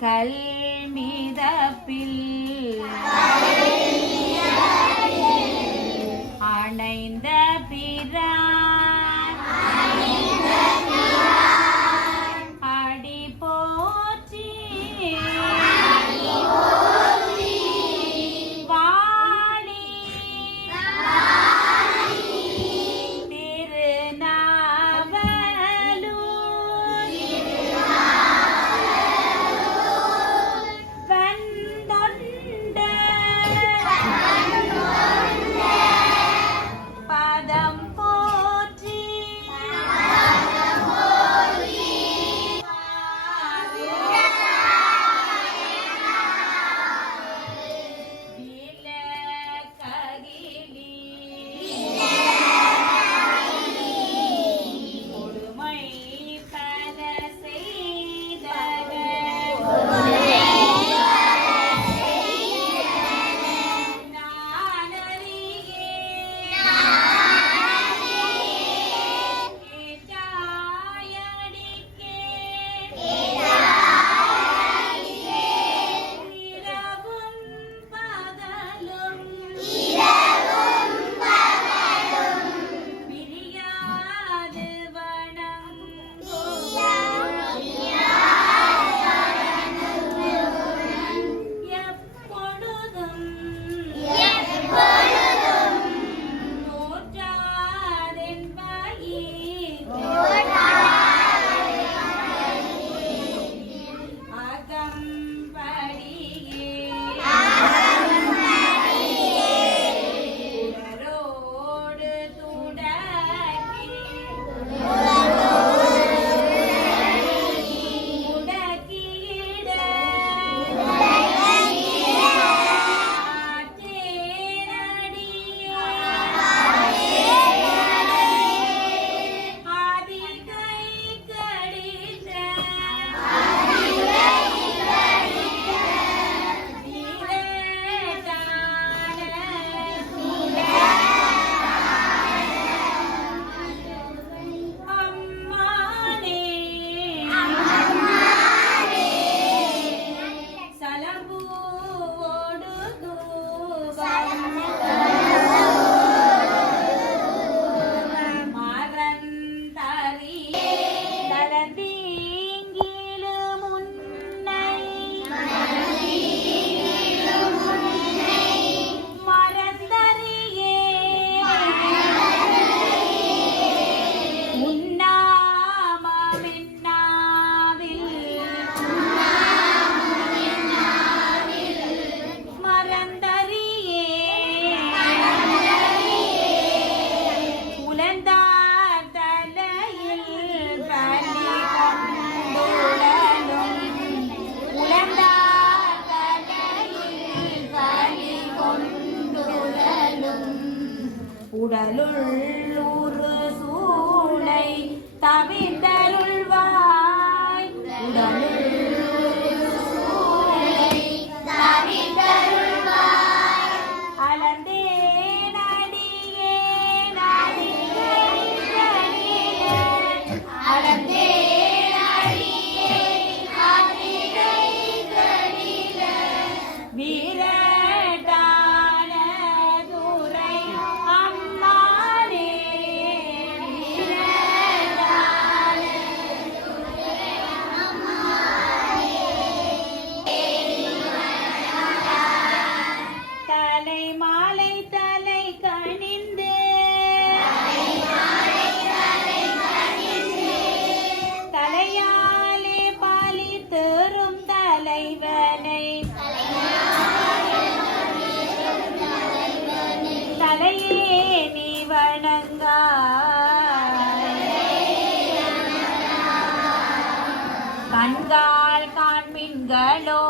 கல்மிதப்பில் தவித்தருள்ளுரு சூளை தவித்தருள்வாய். உடலுள்ளூரை தவித்தருள்வாய். அலந்தே அடங்கா கண்கால் காண்பின்களோ